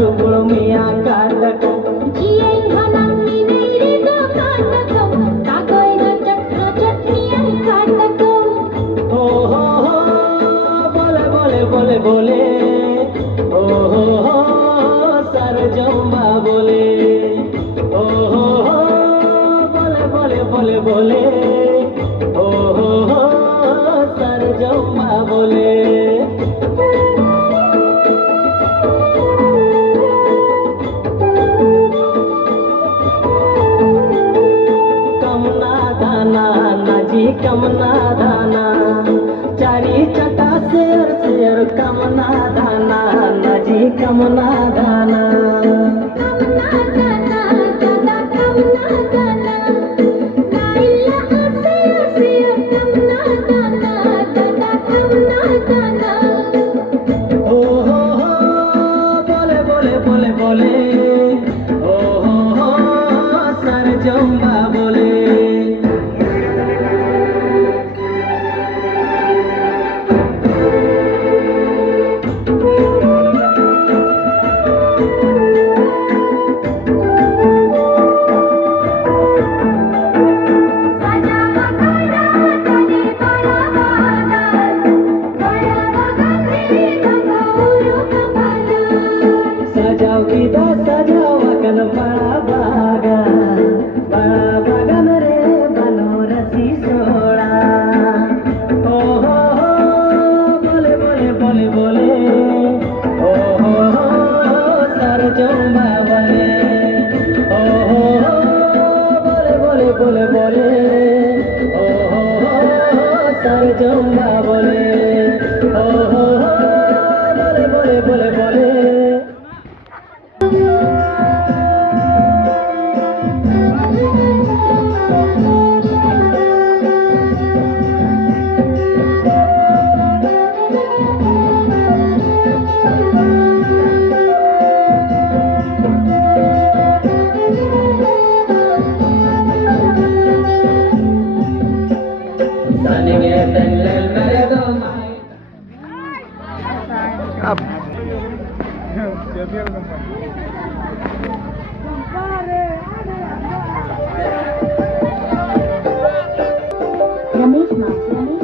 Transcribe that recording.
रुक्मिया काटको जियै भनम मिनेरे दो काटको कागय रचक रचक मियाई काटको हो बोले बोले बोले बोले हो सर जम्बा बोले हो बोले बोले बोले बोले हो सर जम्बा बोले कमना दाना चारी चटा शेर शेर कमना दाना नजी कमना दाना कमना दाना दादा कमना दाना नाइला आसे आसे कमना दाना दादा कमना दाना हो बोले बोले बोले बोले हो सर जम्बा बोले सजावकन बड़ा बागान रे बनोरसी सोड़ा हो बोले बोले बोले बोले हो सर जम्बा बोले हो बोले बोले बोले बोले हो सर जम्बा बोले हो बोले बोले बोले बोले Up. रमेश माचिया ने